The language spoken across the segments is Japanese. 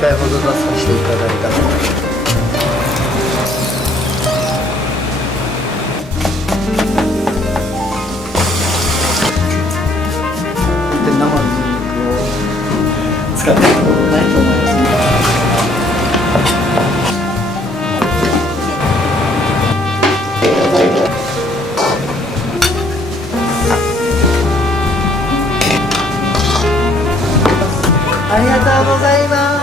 回ほど出させていただいたので。生の肉を使ったことないと思います。ありがとうございます。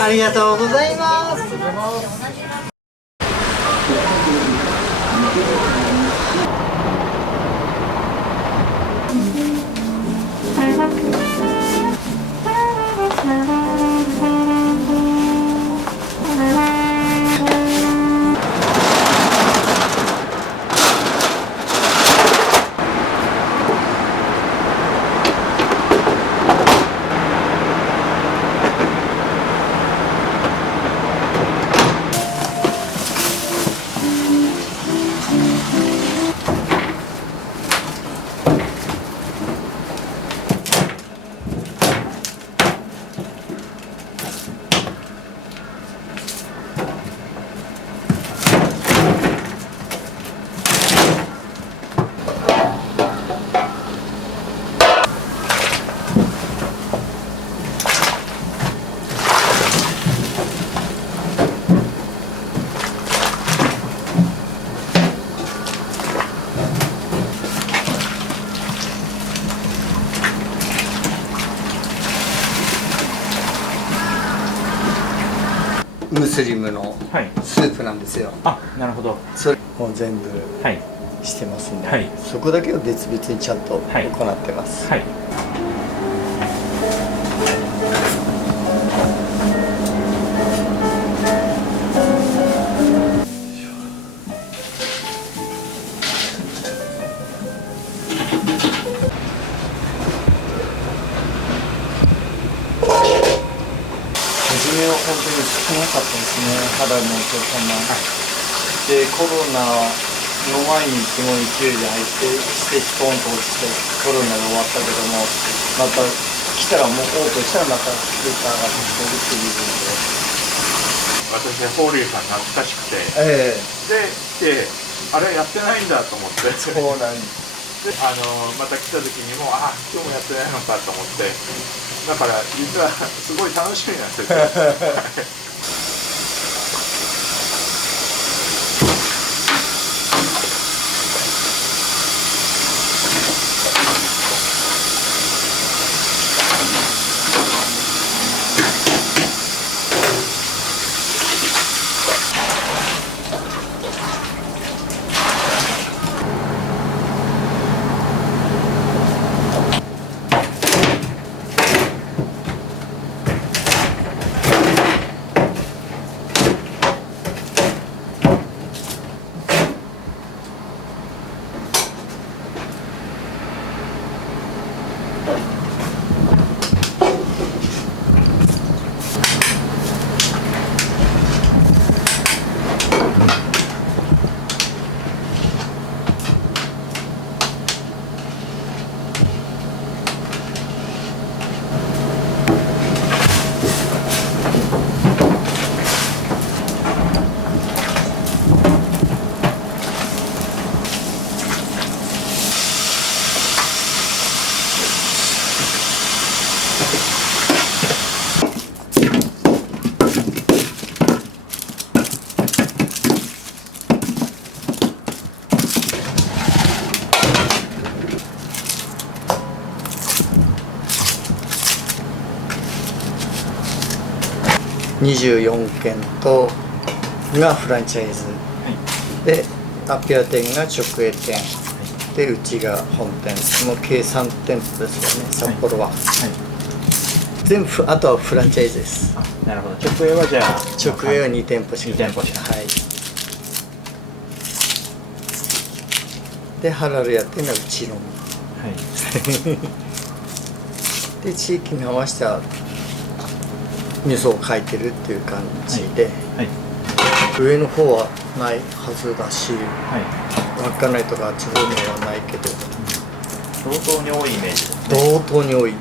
ありがとうございます。ムスリムのスープなんですよ。あ、なるほど。それも全部してますんで、はい、そこだけを別々にちゃんと行ってます。はい、初めは本当に少なかったですね、肌のお客様。で、コロナの前にすごい勢いで入ってストーンと落ちてコロナで終わったけども、また来たらもうオープンしたらまたスーパーが来てるっていうので、私はホーリーさん懐かしくて、で来てあれやってないんだと思って、そうなんです。でまた来た時にも今日もやってないのかと思って、だから実はすごい楽しみなんですよ。24軒とがフランチャイズ、でアピア店が直営店、でうちが本店の計3店舗ですよね、札幌は。全部あとはフランチャイズです。なるほど。直営はじゃあ直営は2店舗しかない。2店舗しかない。はい。でハラルやってるのはうちのみ。で地域に合わせた味噌を書いてるっていう感じで、上の方はないはずだし、はい。稚内とか地方にはないけど、同等に多いイメージですね。同等に多い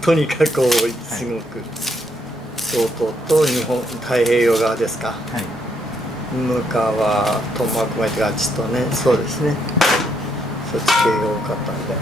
とにかく多い、すごく、道東と日本太平洋側ですか、はい。向川苫小牧とかあっちとね、そうですね、そっち系が多かったんで。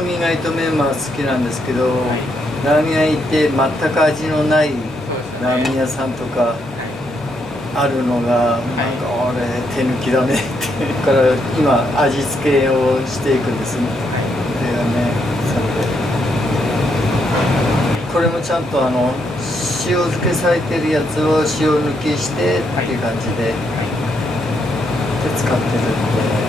意外とメンマ好きなんですけど、ラーメン屋行って全く味のないラーメン屋さんとかあるのが、なんかあれ手抜きだねってだから今味付けをしていくんですね、これがね、それでこれもちゃんと塩漬けされてるやつを塩抜きしてっていう感じで、使ってるんで。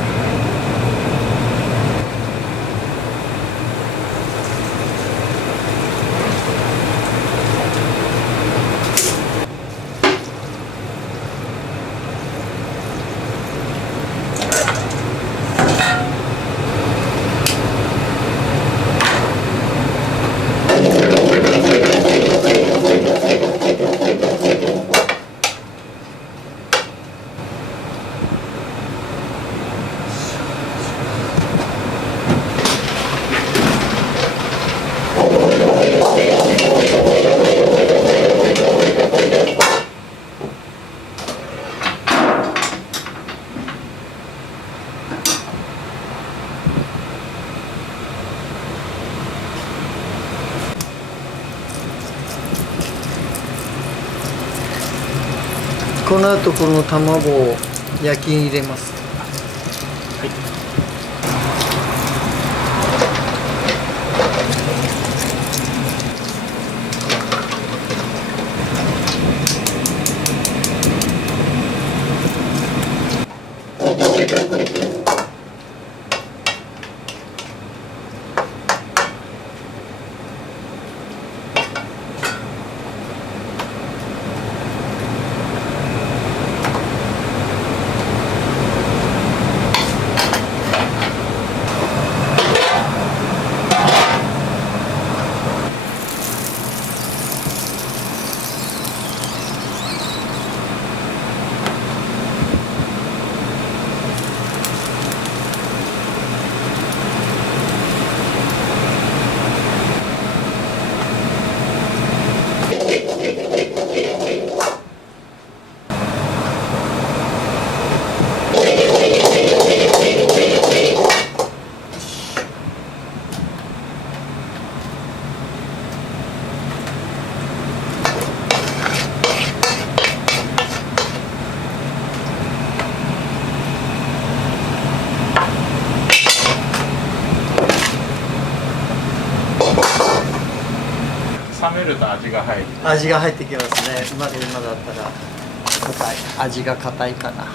この後この卵を焼きに入れます。冷めると味が入る。味が入ってきますね。今だったら硬い、味が硬いかな。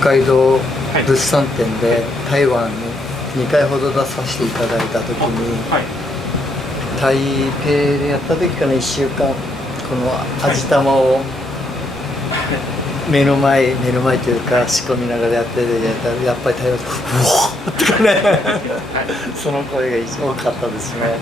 北海道物産展で台湾に2回ほど出させていただいた時に、台北でやった時かな、1週間この味玉を目の前というか仕込みながらやってて、やっぱり台湾で「うおー!」とかねその声が多かったですね。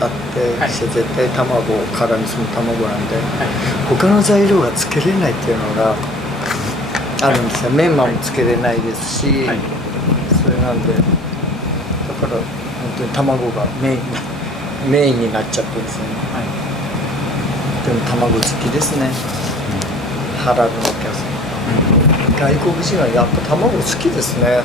あって、絶対卵、辛味噌の卵なんで、他の材料がつけれないっていうのがあるんですよ。メンマもつけれないですし、それなんで、だから本当に卵がメインになっちゃってですね。でも卵好きですね。ハラルのお客さん、外国人はやっぱ卵好きですね。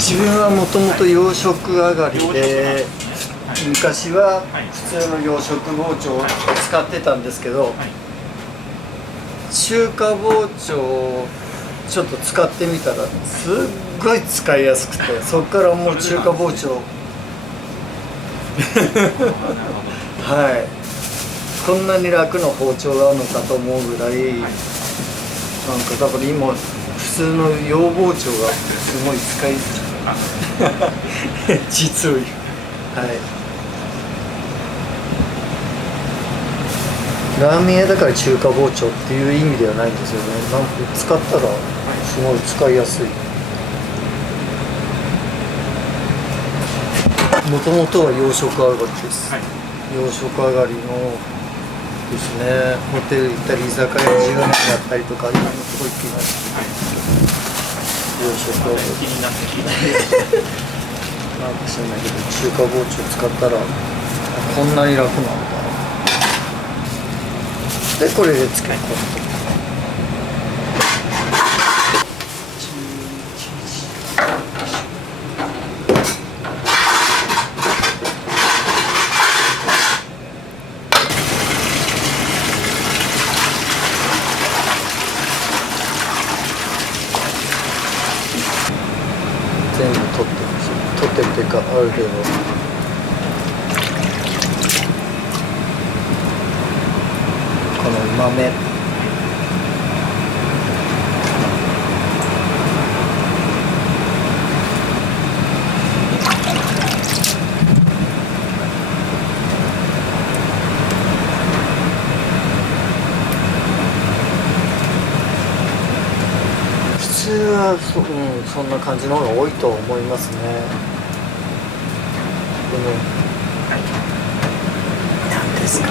自分はもともと洋食上がりで、昔は普通の洋食包丁を使ってたんですけど、中華包丁をちょっと使ってみたらすっごい使いやすくて、そこからもう中華包丁はい、こんなに楽な包丁があるのかと思うぐらい、なんかだから今普通の洋包丁がすごい使い実を言う、ラーメン屋だから中華包丁っていう意味ではないんですよね。なんか使ったらすごい使いやすい。もともとは洋食上がりです、洋食上がりのですね。ホテル行ったり居酒屋10年やったりとかいろんなとこ行きました、洋食上がり気になって聞いてなんか知らないけど、中華包丁使ったらこんなに楽なんだ。でこれでつけ込む。っていうかあるけど、この豆普通はそんな感じの方が多いと思いますね。でもなんですか、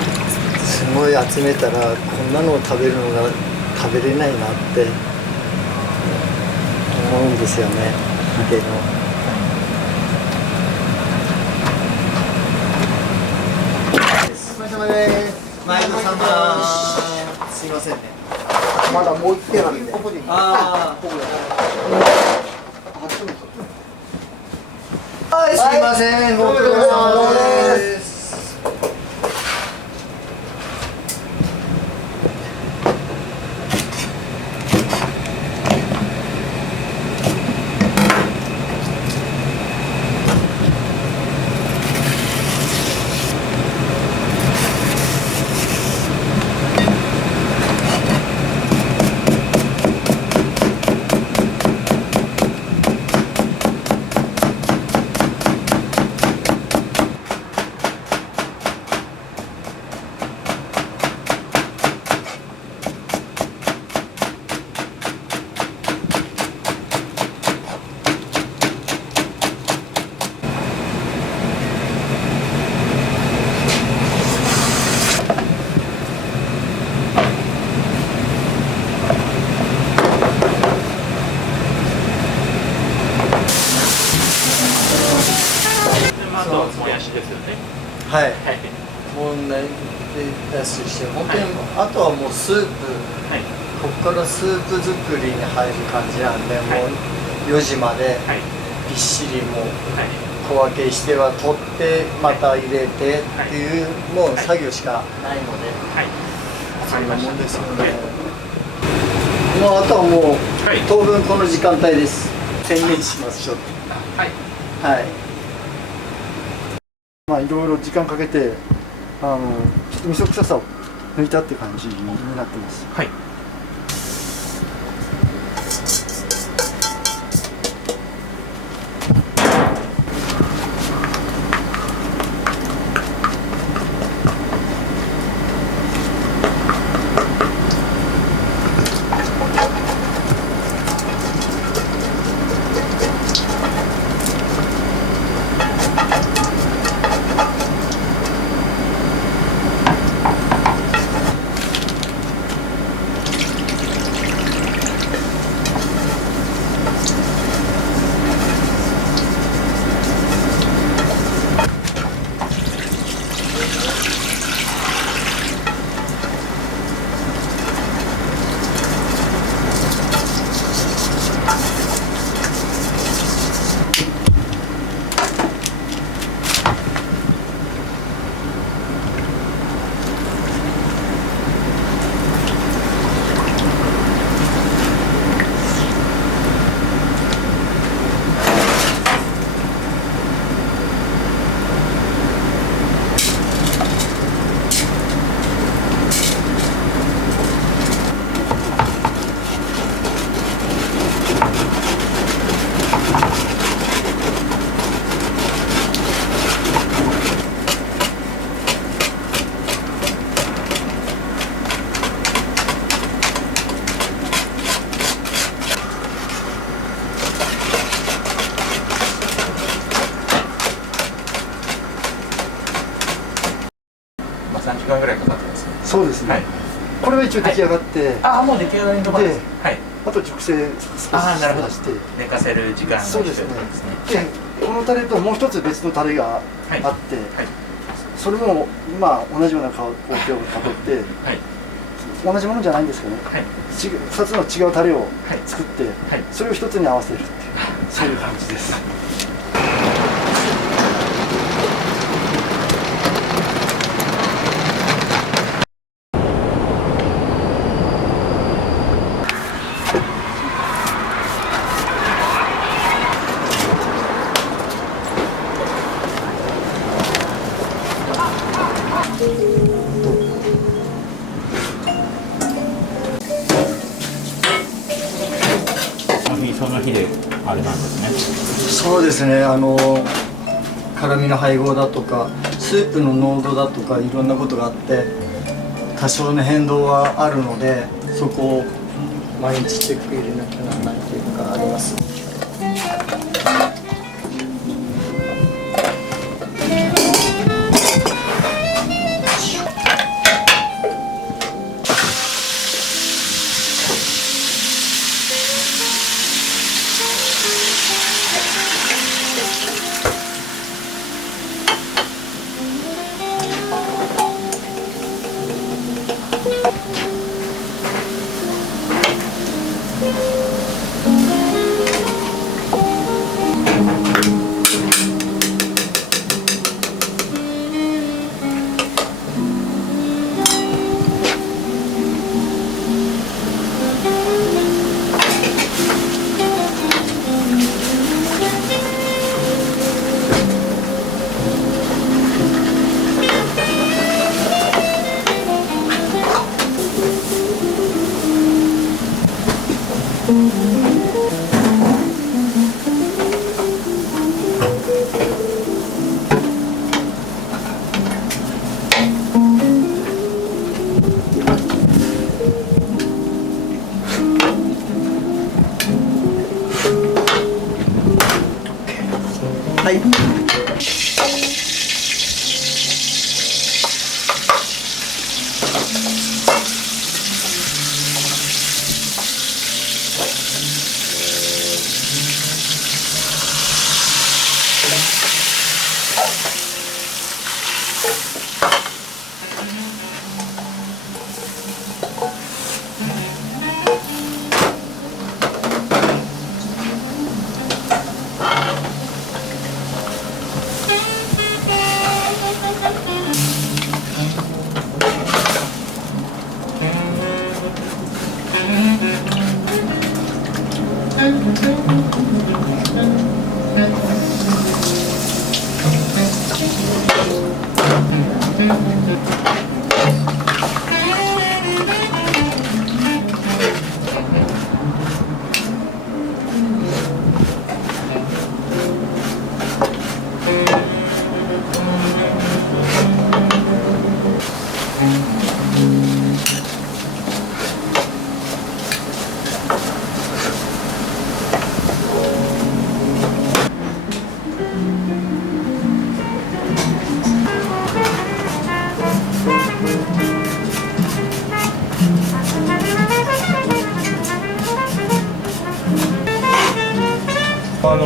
すごい集めたらこんなのを食べるのが食べれないなって思うんですよね。だけどお疲れ様です。前田さんすいませんね。まだもう一手なんで。ああ、はい、すいません、ご苦労様です。あとはもやしですよね。はい、はい。もうね、ですし、本当に、あとはもうスープ、はい。ここからスープ作りに入る感じなんで、はいもう4時まではい。びっしりもうはい。小分けしては取ってまた入れてっていう、もう作業しかないので、はい。そんなもんですよね。はいもうあとはもう、はい当分この時間帯です。宣言しますちょっはい。と。はい。まあいろいろ時間かけて、ちょっと味噌臭さを抜いたって感じになってます。はい。まあ3時間ぐらいかかってますね。そうですね。はい。これは一応出来上がって、ああ、もう出来上がりのところです。ではい。あと熟成少しああ、なるほどして、。寝かせる時間がそうですね必要ですね。で、このタレともう一つ別のタレがあって、はい。それもまあ同じような工程をたどって、はい。同じものじゃないんですけどね。はい。2つの違うタレをはい作って、はい。それを一つに合わせるっていう、そういう感じです。日その日であれなんですね。そうですね、辛みの配合だとかスープの濃度だとかいろんなことがあって多少の変動はあるので、そこを毎日チェック入れなきゃならないというのがあります。はい。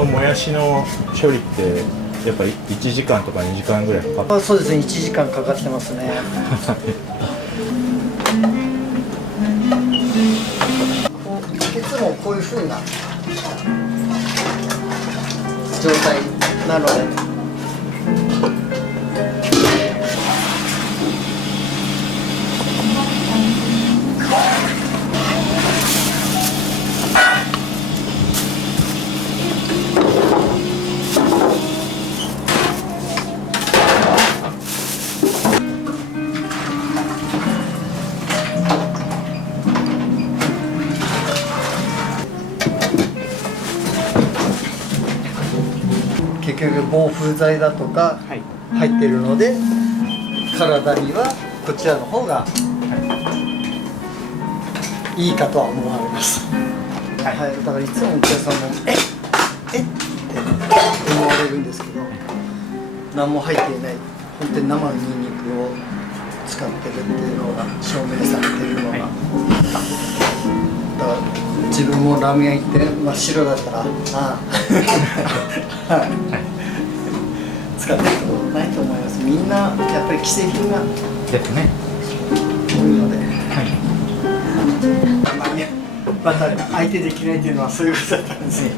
もやしの処理ってやっぱり1時間とか2時間ぐらいかかる。そうですね、1時間かかってますね。いつもこういう風な状態なので。結局防風剤だとか入ってるので、体にはこちらの方がいいかとは思われます。はい、だからいつもお客さんも「えっ?」って思われるんですけど、何も入っていない本当に生のニンニクを使ってるっていうのが証明されてるのが、だから自分もラーメン屋行って真っ白だったら使ってることないと思います。みんなやっぱり既製品がですね。多いので、また相手できないというのはそういうことだったんですね。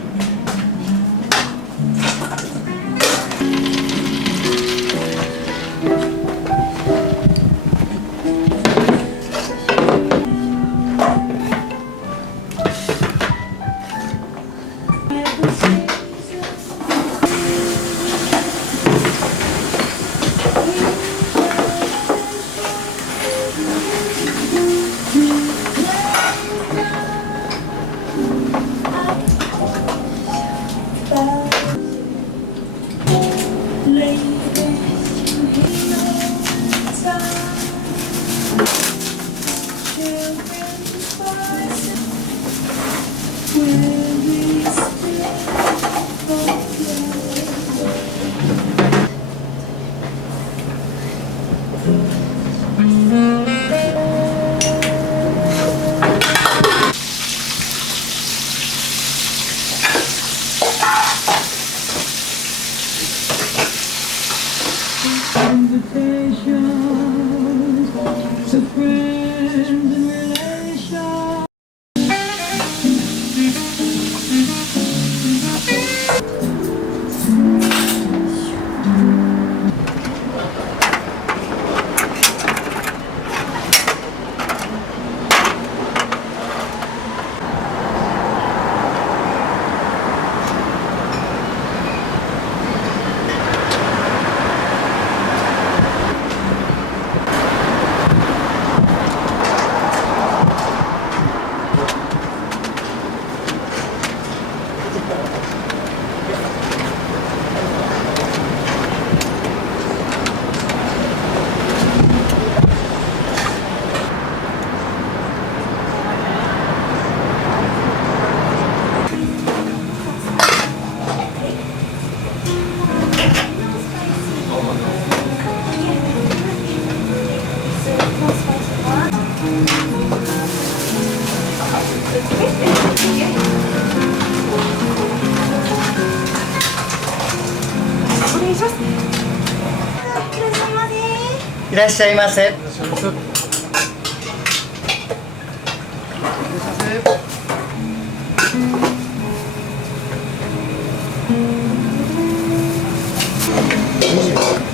いらっしゃいませ。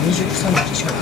23日近く。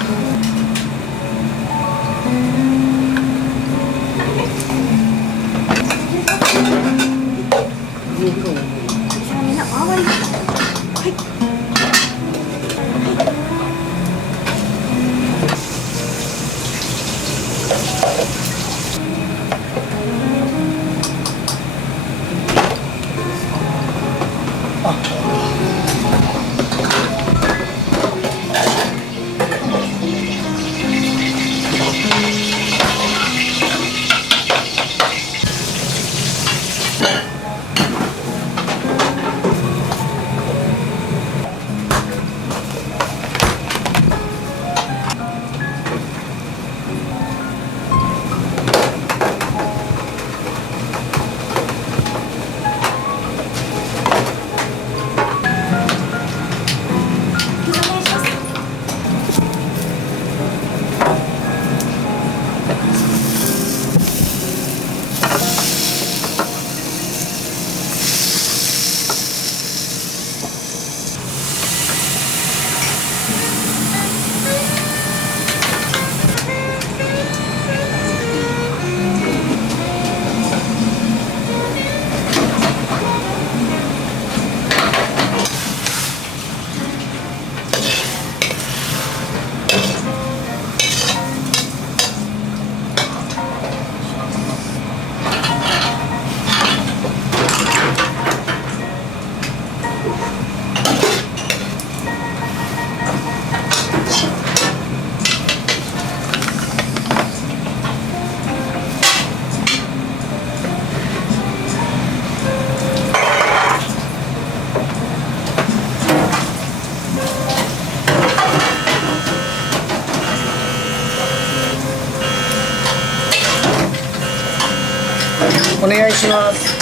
お願いします。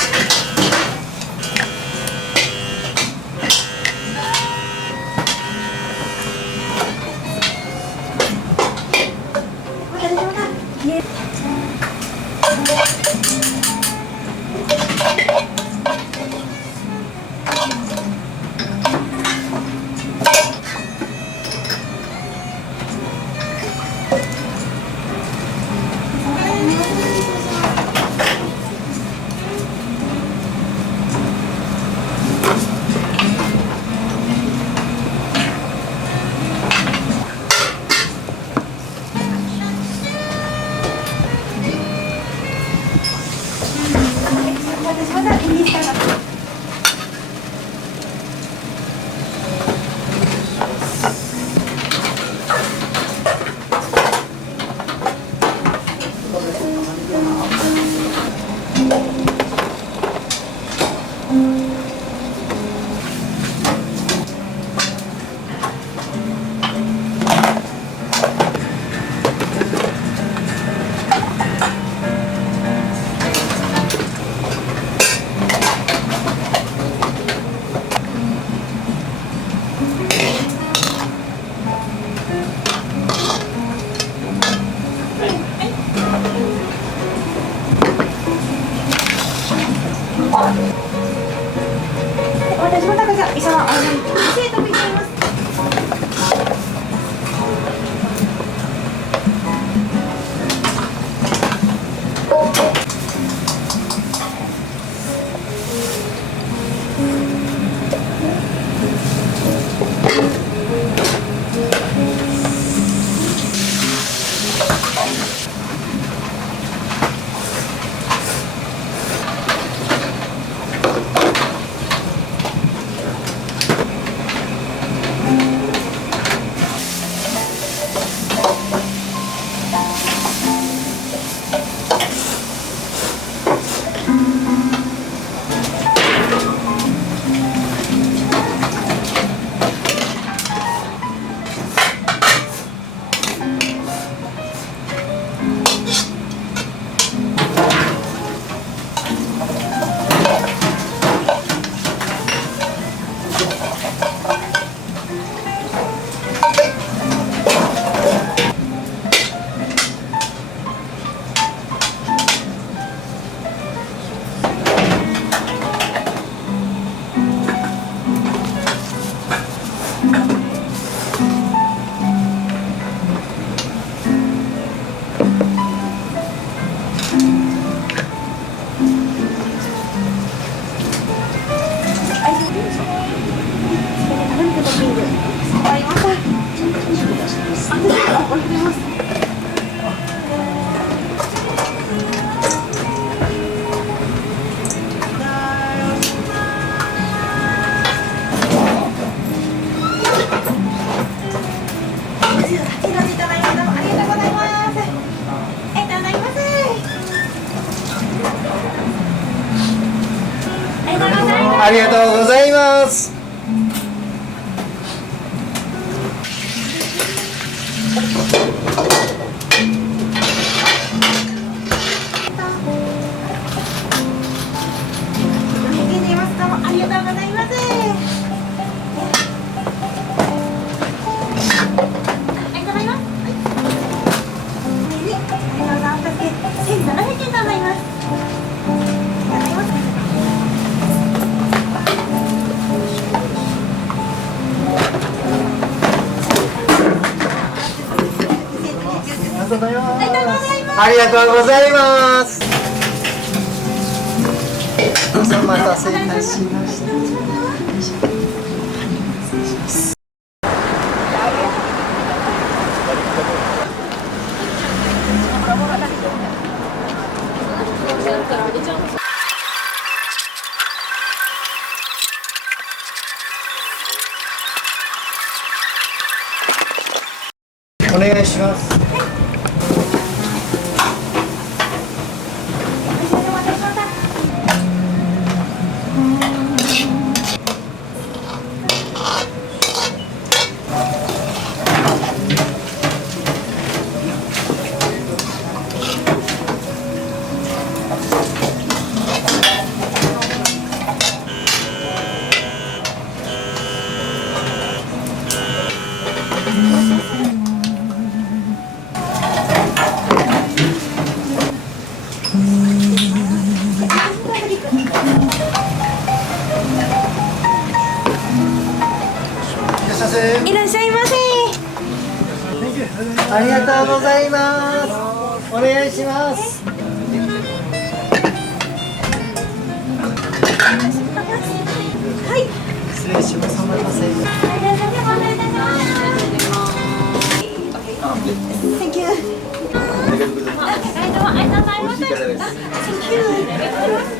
私も高さん、医者は生徒見ています。ございます。ありがとうございます。ありがとうございます。お待たせいたしました。お願いします。いらっしゃいませ。ありがとうございます。お願いします。はい。失礼します。お待たせ。Thank you. ありがとうございます。Thank you.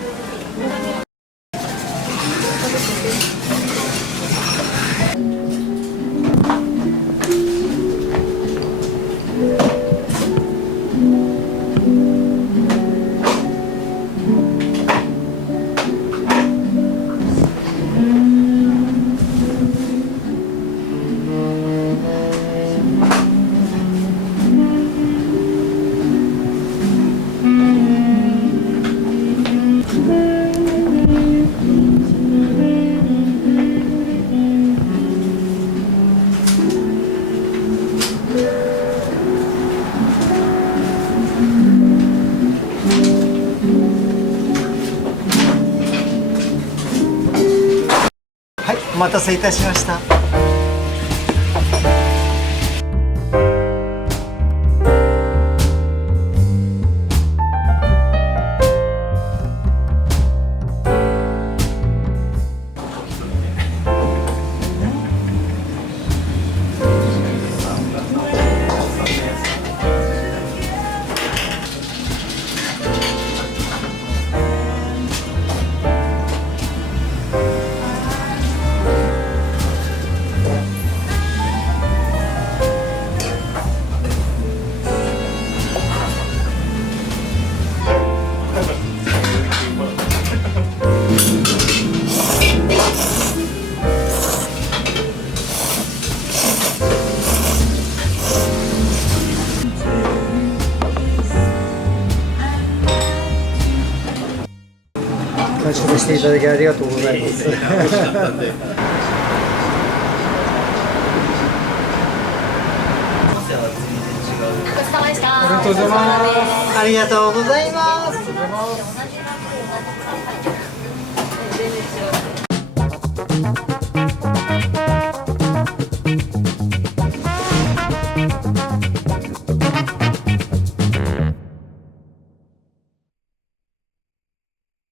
はい、お待たせいたしました。完食していただきありがとうございます。ありがとうございます。